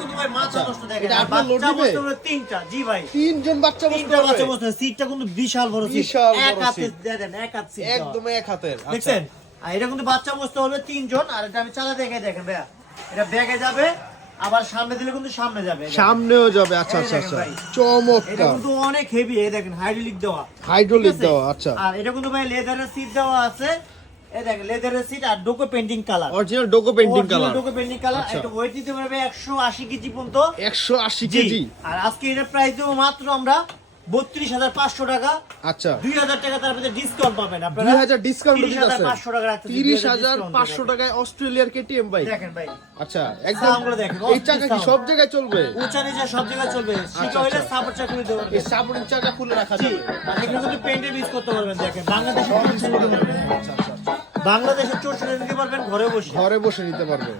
কিন্তু ভাই মাথা নষ্ট দেখেন। এটা আর আপনার লোড বাচ্চা দিবে? বসতে হলো 3টা। জি ভাই। 3 জন বাচ্চা বসতে তিনটা বাচ্চা পারবে। বসতে। সিটটা কিন্তু বিশাল বড় সিট। বিশাল বড় এক হাতে সিট। দেন, এক হাত সিট। একদম এক হাতের। আচ্ছা। দেখছেন? আর এটা কিন্তু বাচ্চা বসতে হলে 3 জন। আর এটা আমি চালা দেখে দেখেন ভাইয়া। এটা ব্যাগে যাবে, আবার সামনে দিলে কিন্তু সামনে যাবে। সামনেও যাবে। আচ্ছা আচ্ছা আচ্ছা। এটা চমৎকার। কিন্তু অনেক হেভি। এই দেখেন হাইড্রোলিক দেওয়া। হাইড্রোলিক ঠিক আছে? দেওয়া। আচ্ছা। আর এটা কিন্তু ভাই লেদারের সিট দেওয়া আছে। এই দেখেন লেদারের সিট আর Duco painting colour. Original Duco painting colour. Duco painting colour. আচ্ছা। এটা ওয়েট দিতে পারবে 180 কেজি পর্যন্ত। 180 জি। কেজি। আর আজকে এটা প্রাইস দেবো মাত্র আমরা 32,500 টাকা। আচ্ছা। 2,000 টাকা তার মধ্যে ডিসকাউন্ট পাবেন আপনারা। 2000 ডিসকাউন্ট দিতেছেন। 30,500 টাকা রাখতেছি। 30,500 টাকায় অস্ট্রেলিয়ার কেটিএম বাইক। দেখেন ভাই। আচ্ছা, একদম। সাউন্ডগুলো দেখেন, এই চাকা কি সব জায়গায় চলবে? উঁচা নিচে সব জায়গায় চলবে। শিখা হইলে সাপোর্ট চাকা খুলে দেবেন। এই সাপোর্টিং চাকা খুলে রাখা জি। যাবে। আর এখানে কিন্তু পেইন্টের ইউজ করতে পারবেন। দেখেন বাংলাদেশে আচ্ছা আচ্ছা। বাংলাদেশের চোর শুনে নিতে পারবেন ঘরে বসে। ঘরে বসে নিতে পারবে।